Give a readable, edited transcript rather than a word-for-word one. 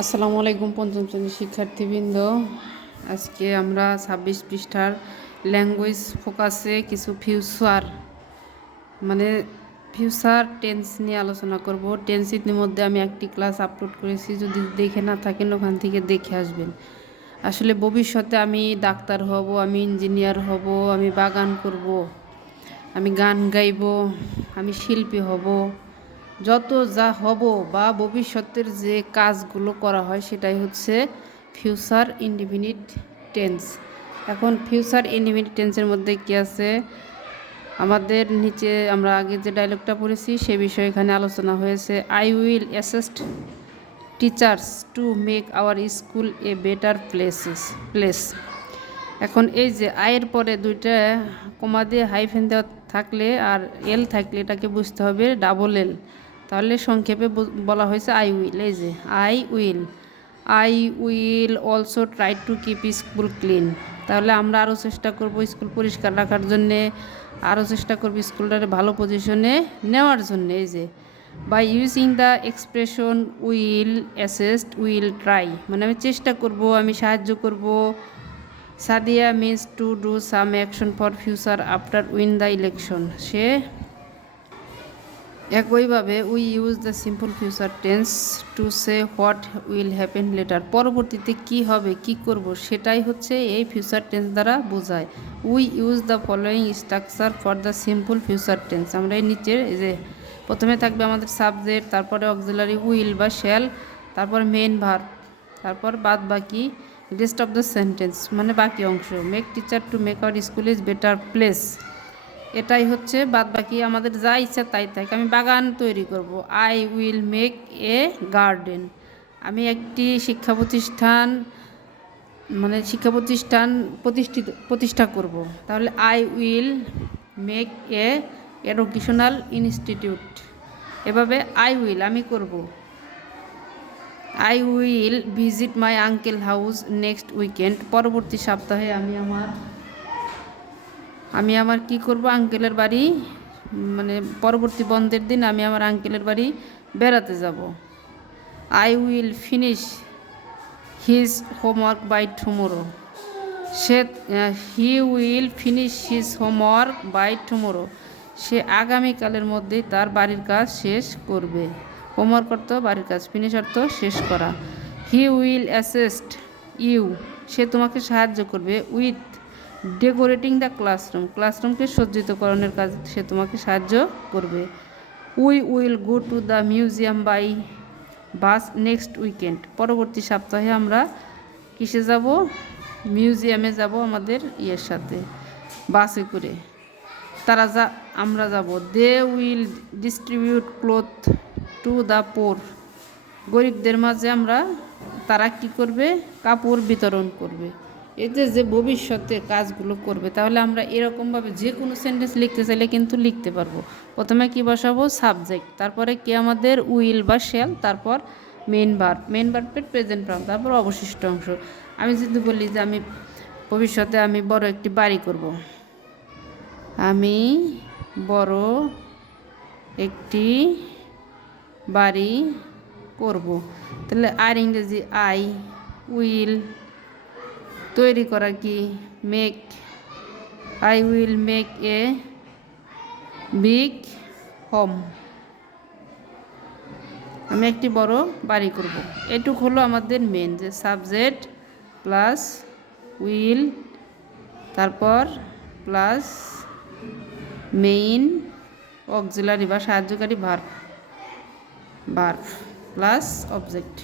আসসালামু আলাইকুম পঞ্চম শ্রেণীর শিক্ষার্থীবৃন্দ। আজকে আমরা 26 পৃষ্ঠার ল্যাঙ্গুয়েজ ফোকাসে কিছু ফিউচার টেন্স নিয়ে আলোচনা করব। টেন্স ইতিমধ্যে আমি একটি ক্লাস আপলোড করেছি, যদি দেখে না থাকেন ওখান থেকে দেখে আসবেন। আসলে ভবিষ্যতে আমি ডাক্তার হব, আমি ইঞ্জিনিয়ার হব, আমি বাগান করব, আমি গান গাইব, আমি শিল্পী হব, যত যা হব বা ভবিষ্যতের যে কাজগুলো করা হয় সেটাই হচ্ছে ফিউচার ইনডিফিনিট টেন্স। এখন ফিউচার ইনডিফিনিট টেন্সের মধ্যে কি আছে, আমাদের নিচে আমরা আগে যে ডায়লগটা পড়েছি সে বিষয়ে এখানে আলোচনা হয়েছে। I will assist teachers to make our school a better place. এখন এই যে আয়ের পরে দুইটা কমা দিয়ে হাইফেন দেওয়া থাকলে আর এল থাকলে এটাকে বুঝতে হবে ডাবল এল, তাহলে সংক্ষেপে বলা হয়েছে আই উইল। এই যে I will also try to keep school clean, তাহলে আমরা আরও চেষ্টা করব স্কুল পরিষ্কার রাখার জন্যে, আরও চেষ্টা করব স্কুলটাকে ভালো পজিশনে নেওয়ার জন্য। এই যে by using the expression will assist will try, মানে আমি চেষ্টা করব, আমি সাহায্য করব। Sadia means to do some action for future after win the election. সে একইভাবে we use the simple future tense to say what will happen later, পরবর্তীতে কি হবে কি করব সেটাই হচ্ছে এই ফিউচার টেন্স দ্বারা বোঝায়। We use the following structure for the simple future tense. আমরা এই নিচের এই যে প্রথমে থাকবে আমাদের সাবজেক্ট, তারপরে অক্সিলারি উইল বা শ্যাল, তারপর মেইন ভার্ব, তারপর বাদ বাকি রেস্ট অফ দ্য সেন্টেন্স মানে বাকি অংশ। Make teacher to make our school is better place, এটাই হচ্ছে বাদ বাকি আমাদের যা ইচ্ছা তাই থাকে। আমি বাগান তৈরি করব, I will make a garden. আমি একটি শিক্ষা প্রতিষ্ঠা করব, তাহলে I will make a educational institute. এভাবে আই উইল আমি করব। I will visit my uncle house next weekend, পরবর্তী সপ্তাহে আমি আমার কি করব, আঙ্কেলের বাড়ি, মানে পরবর্তী বন্ধের দিন আমি আমার আঙ্কেলের বাড়ি বেড়াতে যাব। I will finish his homework by tomorrow, he will finish his homework by tomorrow, সে আগামীকালের মধ্যেই তার বাড়ির কাজ শেষ করবে। হোমওয়ার্ক অর্থ বাড়ির কাজ, ফিনিশ অর্থ শেষ করা। হি উইল অ্যাসিস্ট ইউ, সে তোমাকে সাহায্য করবে। উইথ ডেকোরেটিং দ্য ক্লাসরুমকে সজ্জিতকরণের কাজ সে তোমাকে সাহায্য করবে। We will go to the museum by bus next weekend, পরবর্তী সপ্তাহে আমরা কিসে যাব, মিউজিয়ামে যাব আমাদের সাথে বাসে করে। আমরা যাব। They will distribute cloth to the poor, গরিবদের মাঝে তারা কি করবে, কাপড় বিতরণ করবে। এতে যে ভবিষ্যতে কাজগুলো করবে, তাহলে আমরা এরকমভাবে যে কোনো সেন্টেন্স লিখতে চাইলে কিন্তু লিখতে পারবো। প্রথমে কি বসাবো, সাবজেক্ট, তারপরে কি আমাদের উইল বা শ্যাল, তারপর মেইন ভার্বের প্রেজেন্ট ফর্ম, তারপর অবশিষ্ট অংশ। আমি যদি বলি যে আমি ভবিষ্যতে আমি বড় একটি বাড়ি করব, আমি বড় একটি বাড়ি করব, তাহলে আর ইংরেজি আই উইল, তৈরি করা কি make, I will make a big home, আমি একটি বড় বাড়ি করব। এটুক হলো আমাদের মেন, যে সাবজেক্ট প্লাস উইল, তারপর প্লাস মেইন অক্সিলারি বা সাহায্যকারী ভার্ব প্লাস অবজেক্ট।